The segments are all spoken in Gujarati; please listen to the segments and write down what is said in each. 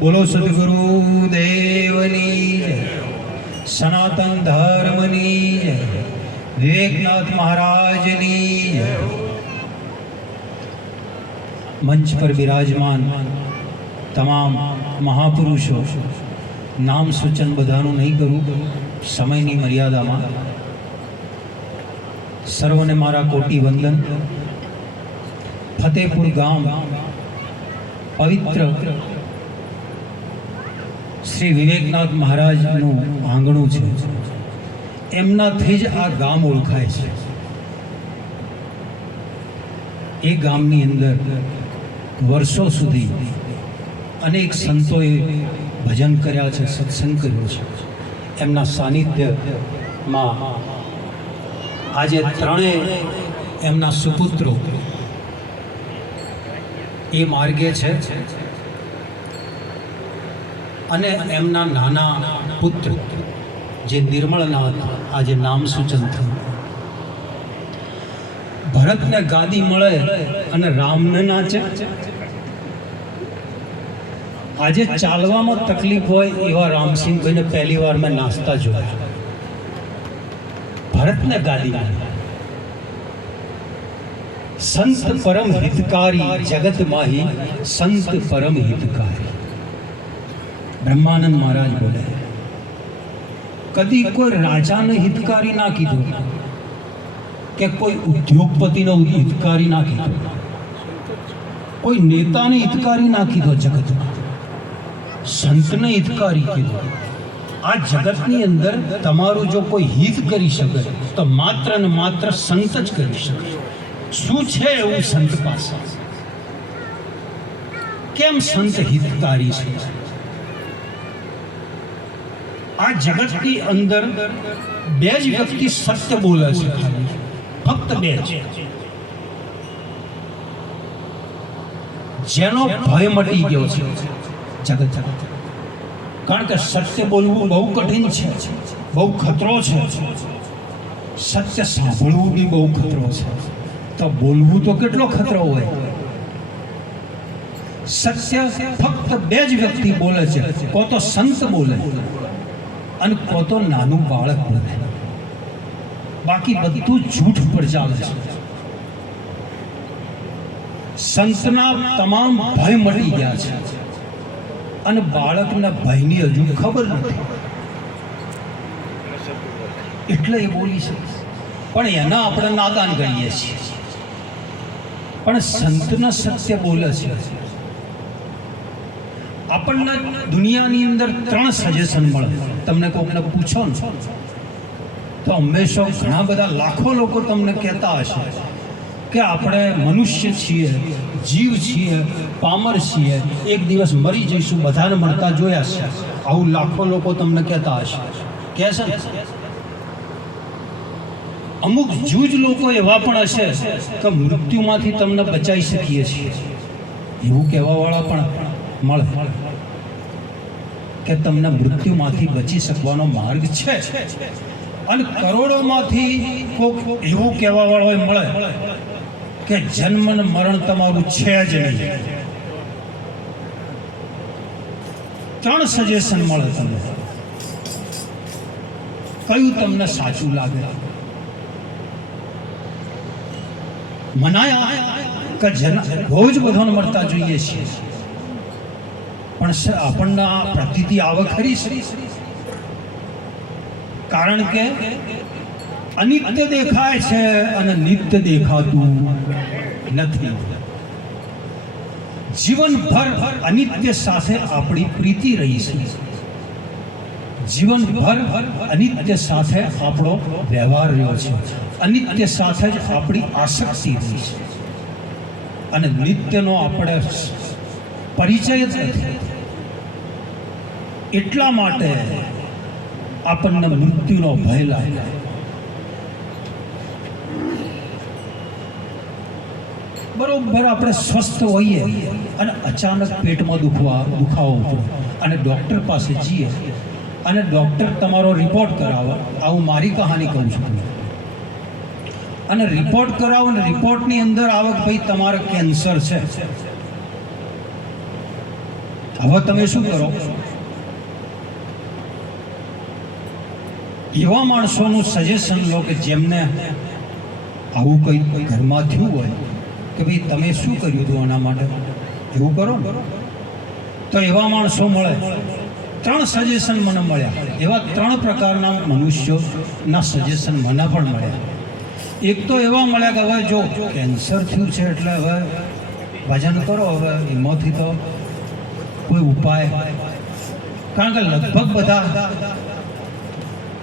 બોલો સદગુરુ દેવની જય સનાતન ધર્મની જય વિવેકનાથ મહારાજની જય મંચ પર બિરાજમાન તમામ મહાપુરુષો નામ સૂચન બધાનું નહીં કરું સમયની મર્યાદામાં સર્વને મારા કોટી વંદન ફતેપુર ગામ પવિત્ર શ્રી વિવેકનાથ મહારાજનું આંગણું છે. એમનાથી જ આ ગામ ઓળખાય છે. એ ગામની અંદર વર્ષો સુધી અનેક સંતોએ ભજન કર્યા છે, સત્સંગ કર્યો છે. એમના સાનિધ્યમાં આજે ત્રણેય એમના સુપુત્રો એ માર્ગે છે. અને એમના નાના પુત્ર, જે નિર્મળનાથ આજે નામ સૂચન થયું. ભરતને ગાદી મળે અને રામને નાચે. આજે ચાલવામાં તકલીફ હોય એવા રામસિંહભાઈને પહેલી વાર મેં નાસ્તા જોયા. ભરતને ગાદી સંત પરમ હિતકારી જગત માહી, સંત પરમ હિતકારી. બ્રહ્માનંદ મહારાજ બોલે, કદી કોઈ રાજાને હિતકારી ના કીધું? કે કોઈ ઉદ્યોગપતિનો હિતકારી ના કીધો? કોઈ નેતાને હિતકારી ના કીધો જગતમાં? સંતને હિતકારી કીધો? આ જગતની અંદર તમારું જો કોઈ હિત કરી શકે, તો માત્ર ને માત્ર સંત જ કરી શકે. શું છે એવું સંત પાસે? કેમ સંત હિતકારી છે? આ જગતની અંદર બે જ વ્યક્તિ સત્ય બોલે છે ફક્ત બે જ. જેનો ભય મટી ગયો છે જગત જગત. કારણ કે સત્ય બોલવું બહુ કઠિન છે, બહુ ખતરો છે. સત્ય સાંભળવું બી બહુ ખતરો છે. તો બોલવું તો કેટલો ખતરો હોય? સત્ય ફક્ત બે જ વ્યક્તિ બોલે છે, કો તો સંત બોલે. અને કોતો નાનું બાળક બોલે બાકી બધું જૂઠ પર ચાલે છે. સંતના તમામ ભય મટી ગયા છે. અને બાળકના ભયની હજુ ખબર નથી. એટલે એ બોલી છે. પણ એના આપણે નાદાન કરીએ છીએ. પણ સંતના સત્ય બોલે છે. આપણને દુનિયાની અંદર ત્રણ સજેશન મળે. તમને કોઈને પૂછો ને? તો હંમેશા ઘણા બધા લાખો લોકો તમને કહેતા હશે કે આપણે મનુષ્ય છીએ, જીવ છીએ, પામર છીએ, એક દિવસ મરી જઈશું, બધાને મળતા જોયા છે. આવું લાખો લોકો તમને કહેતા હશે. કહે છે અમુક જૂજ લોકો એવા પણ હશે કે મૃત્યુમાંથી તમને બચાવી શકીએ છીએ. એવું કહેવાવાળા પણ મળે. કે તમને મૃત્યુમાંથી બચી શકવાનો માર્ગ છે. અને કરોડોમાંથી કોક એવું કહેવાવાળો મળે, કે જન્મ મરણ તમારું છે જ નહીં. ત્રણ સજેશન મળે તમને. કયું તમને સાચું લાગે? મનાયા કે જન, રોજ બધાને મળતા જોઈએ છીએ? સર આપણને આ પ્રતીતિ આવે ખરી કારણ કે અનિત્ય દેખાય છે અને નિત્ય દેખાતું નથી. જીવનભર અનિત્ય સાથે આપણી પ્રીતિ રહી છે. જીવનભર અનિત્ય સાથે આપણો વ્યવહાર રહ્યો છે. અનિત્ય સાથે જ આપણી આસક્તિ રહી છે. અને નિત્યનો આપણે પરિચય જ નથી. એટલા માટે આપણને મૃત્યુનો ભય લાગે. બરોબર, આપણે સ્વસ્થ હોઈએ અને અચાનક પેટમાં દુખવા, દુખાવો અને ડૉક્ટર પાસે જઈએ અને ડૉક્ટર તમારો રિપોર્ટ કરાવે. આવું મારી કહાની કહું છું અને રિપોર્ટ કરાવો અને રિપોર્ટની અંદર આવે કે ભાઈ તમારે કેન્સર છે. હવે તમે શું કરો? એવા માણસોનું સજેશન લો કે જેમને આવું કંઈ ઘરમાં થયું હોય કે ભાઈ તમે શું કર્યું હતું આના માટે? એવું કરો તો એવા માણસો મળે. ત્રણ સજેશન મને મળ્યા. એવા ત્રણ પ્રકારના મનુષ્યોના સજેશન મને પણ મળ્યા. એક તો એવા મળ્યા કે હવે જો કેન્સર થયું છે એટલે હવે ભજન કરો હવે, એમાંથી તો કોઈ ઉપાય. કારણ કે લગભગ બધા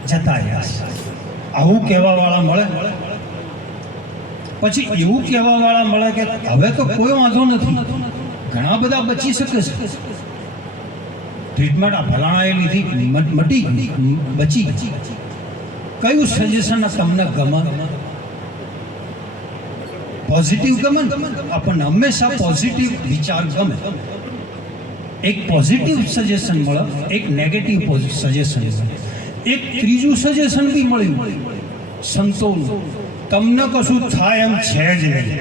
જતા રહ્યા છે. આવું કહેવાવાળા મળે? પછી એવું કહેવાવાળા મળે કે હવે તો કોઈ વાંધો નથી. ઘણા બધા બચી શકે છે. ટ્રીટમેન્ટ આ ભલાણાએ લીધી મટી બચી કયું સજેશન તમને ગમે? પોઝિટિવ ગમે? આપણને હંમેશા પોઝિટિવ વિચાર ગમે. એક પોઝિટિવ સજેશન મળે, એક નેગેટિવ સજેશન મળે. એક ત્રીજું સજેશન બી મળ્યું. સંતોનું તમને કશું થાય એમ છે જ નહીં.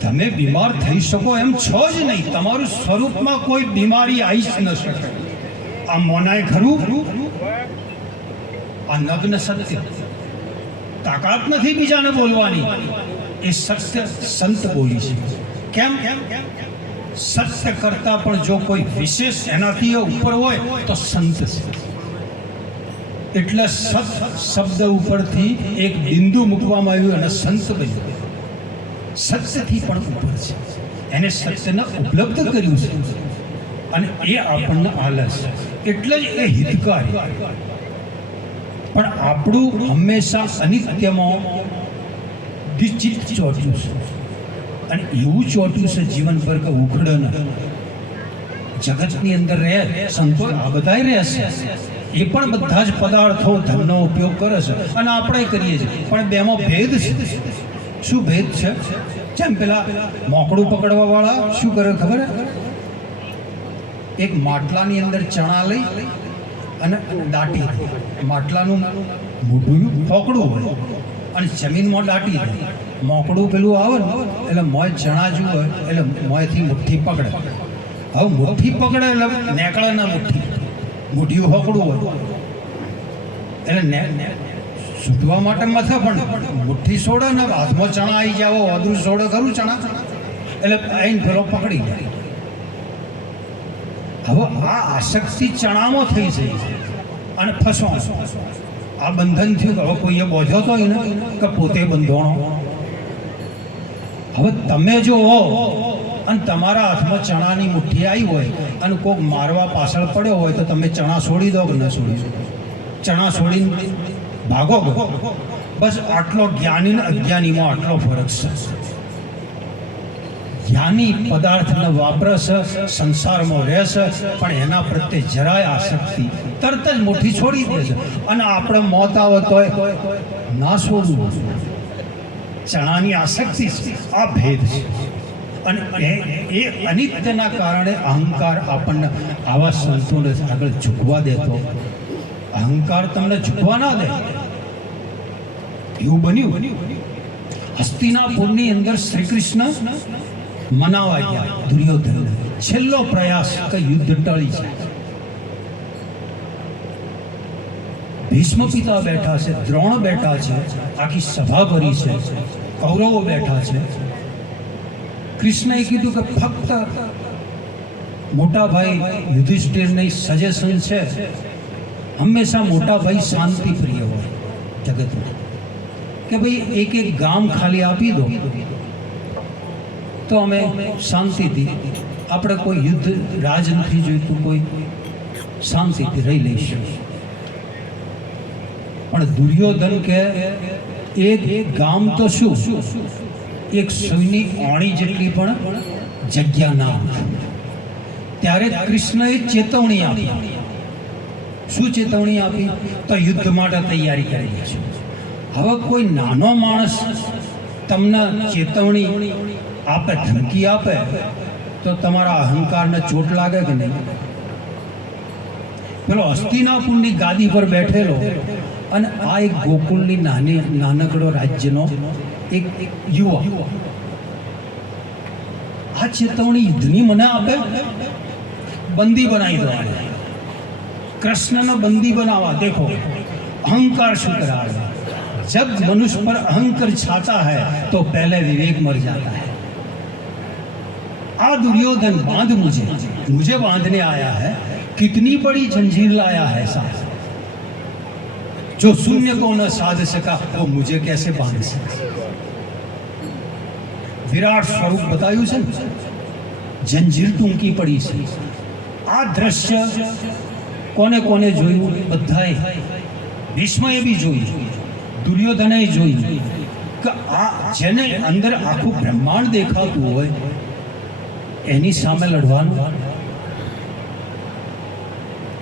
તમે બીમાર થઈ શકો એમ છો જ નહીં. તમારું સ્વરૂપમાં કોઈ બીમારી આવી જ ન શકે. આ મોનાય ખરું? આ નગ્ન સત્ય. તાકાત નથી બીજાને બોલવાની. એ સત્ય સંત બોલી છે. કેમ? સત્ય કરતા પણ જો કોઈ વિશેષ એનાથી ઉપર હોય તો સંત છે. એટલે સત શબ્દ ઉપરથી એક બિંદુ મૂકવામાં આવ્યું અને સંત બન્યું. સત્યથી પણ ઉપર છે. એને સત્યને ઉપલબ્ધ કર્યું છે. અને એ આપણને આલસ એટલે જ એ હિતકારી પણ આપણું હંમેશા અનિત્યમાં નિશ્ચિત ચોટ્યું છે. અને એવું ચોટ્યું છે જીવન પર કે ઉખડન. જગતની અંદર રહે, સંતો આ બધાય રહે છે. એ પણ બધા જ પદાર્થો ધનનો ઉપયોગ કરે છે. અને આપણે કરીએ છીએ. પણ બેમાં ભેદ છે. શું ભેદ છે? જેમ પેલા મોકળું પકડવા વાળા શું કરે ખબર? એક માટલાની અંદર ચણા લઈ અને દાટી માટલાનું મોટું ફોકડું હોય અને જમીનમાં દાટી મોકળું પેલું આવે ને, એટલે મોય ચણા હોય, એટલે મોયથી મુઠ્ઠી પકડે. હવે મુઠ્ઠી પકડે એટલે નેકળે ના મુઠ્ઠી. મુઠ્ઠીયું હોકડું હોય. એટલે છૂટવા માટે મથે પણ મુઠ્ઠી છોડે ને હાથમાં ચણા આવી જાવ અદરું છોડે ખરું ચણા? એટલે આઈને પેલો પકડી જાય હવે આ આસક્તિ ચણામાં થઈ છે અને ફસો આ બંધન થયું હવે કોઈએ બોધ્યો તો એને કે પોતે બંધોણો. હવે તમે જો હો અને તમારા હાથમાં ચણાની મુઠ્ઠી આવી હોય અને કોઈક મારવા પાછળ પડ્યો હોય તો તમે ચણા છોડી દો કે ન છોડી ચણા છોડીને ભાગો બસ આટલો જ્ઞાની ને અજ્ઞાનીમાં આટલો ફરક છે. જ્ઞાની પદાર્થને વાપરે સંસારમાં રહેશે પણ એના પ્રત્યે જરાય આસક્તિ. તરત જ મુઠ્ઠી છોડી દે છે. અને આપણે મોત આવત હોય, ના છોડવું. ચણાની આસક્તિ છે આ ભેદ છે. અને એ અનિત્યના કારણે અહંકાર આપણને આવા સંતોને આગળ ઝૂકવા દેતો. અહંકાર તમને ઝૂકવા ના દે. એવું બન્યું. હસ્તિનાપુરની અંદર શ્રી કૃષ્ણ મનાવા ગયા દુર્યોધન છેલ્લો પ્રયાસ કે યુદ્ધ ટળી છે ભીષ્મ પિતા બેઠા છે, દ્રોણ બેઠા છે, આખી સભા ભરી છે, કૌરવો બેઠા છે. કૃષ્ણએ કીધું કે ફક્ત મોટા ભાઈ યુધિષ્ઠિરની સજેશન છે. હંમેશા મોટા ભાઈ શાંતિ પ્રિય હોય, જગતમાં. કે ભાઈ એક એક ગામ ખાલી આપી દો, તો અમે શાંતિથી, આપણે કોઈ યુદ્ધ, રાજ નથી જોઈતું કોઈ, શાંતિથી રહી લઈશું. પણ દુર્યોધન કે, એક ગામ તો શું? એક સુઈની ઓણી જેટલી પણ જગ્યા ના. ત્યારે કૃષ્ણએ ચેતવણી આપી. શું ચેતવણી આપી? તો યુદ્ધ માટે તૈયારી કરી છે. હવે કોઈ નાનો માણસ તમને ચેતવણી આપે, ધમકી આપે, તો તમારા અહંકારને ચોટ લાગે કે નહીં? પેલો હસ્તિનાપુરની ગાદી પર બેઠેલો અને આ એક ગોકુળની નાની નાનકડો રાજ્યનો એક યુવા આ ચેતવણી યુદ્ધની મને આપે બંદી બનાવી દો આને कृष्ण बंदी बनावा देखो अहंकार शुरू करा रहा है। जब मनुष्य पर अहंकार छाता है तो पहले विवेक मर जाता है आ दुर्योधन बांध मुझे मुझे बांधने आया है कितनी बड़ी जंजीर लाया है साथ जो शून्य को न साध सका वो मुझे कैसे बांध सका વિરાટ સ્વરૂપ બતાવ્યું છે ને જંજીર ટૂંકી પડી છે આ દ્રશ્ય કોને કોને જોયું બધાએ ભીષ્મએ બી જોયું દુર્યોધને જોયું કે આ જેને અંદર આખું બ્રહ્માંડ દેખાતું હોય એની સામે લડવાનું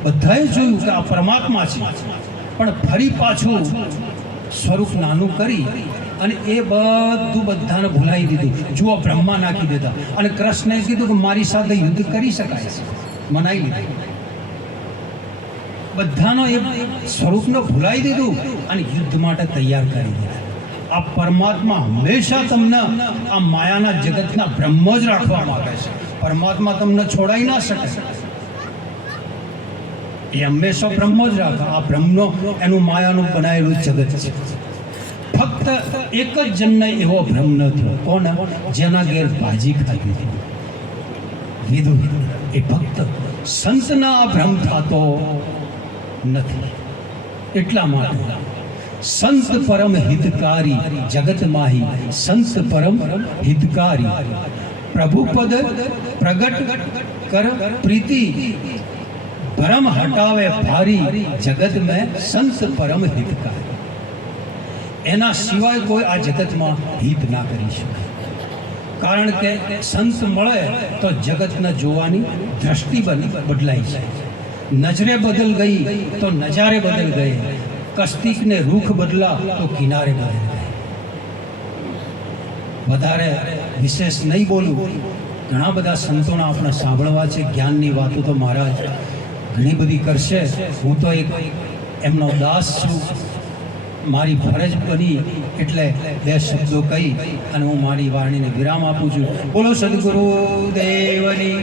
બધાએ જોયું કે આ પરમાત્મા છે પણ ફરી પાછું સ્વરૂપ નાનું કરી અને એ બધું બધાને ભૂલાવી દીધું. જુઓ, બ્રહ્મા નાખી દીધા. અને કૃષ્ણએ કીધું કે મારી સાથે યુદ્ધ કરી શકાય મનાઈ લીધું. બધાનો એ સ્વરૂપને ભૂલાઈ દીધું અને યુદ્ધ માટે તૈયાર કરી દીધા. આ પરમાત્મા હંમેશા તમને આ માયાના જગતના બ્રહ્મ જ રાખવા માંગે છે. પરમાત્મા તમને છોડાઈ ના શકે. એ હંમેશા બ્રહ્મ જ રાખે. આ બ્રહ્મનો, એનું માયાનું બનાવેલું જગત છે. ફક્ત એક જ જણને એવો ભ્રમ ન થયો. કોણ? જેના ઘેર ભાજી ખાધી વિધુ એ ફક્ત સંતના આ ભ્રમ થતો નથી. એટલા માટે સંત પરમ હિતકારી જગત માહી સંત પરમ હિતકારી. પ્રભુ પદ પ્રગટ કર પ્રીતિ ભરમ હટાવે ભારી જગત મેં સંત પરમ હિતકારી. એના સિવાય કોઈ આ જગતમાં હિત ના કરી શકે. કારણ કે સંત મળે તો જગતને જોવાની દ્રષ્ટિ બની, બદલાઈ જાય. નજરે બદલ ગઈ તો નજારે બદલ ગયે. કસ્તિકને રૂખ બદલા તો કિનારે બદલ ગયે. વધારે વિશેષ નહીં બોલું. ઘણા બધા સંતોના આપણે સાંભળવા છે. જ્ઞાનની વાતો તો મહારાજ ઘણી બધી કરશે. હું તો એક એમનો દાસ છું. મારી ફરજ બની એટલે બે શબ્દો કહી અને હું મારી વાણીને વિરામ આપું છું. બોલો સદગુરુ દેવની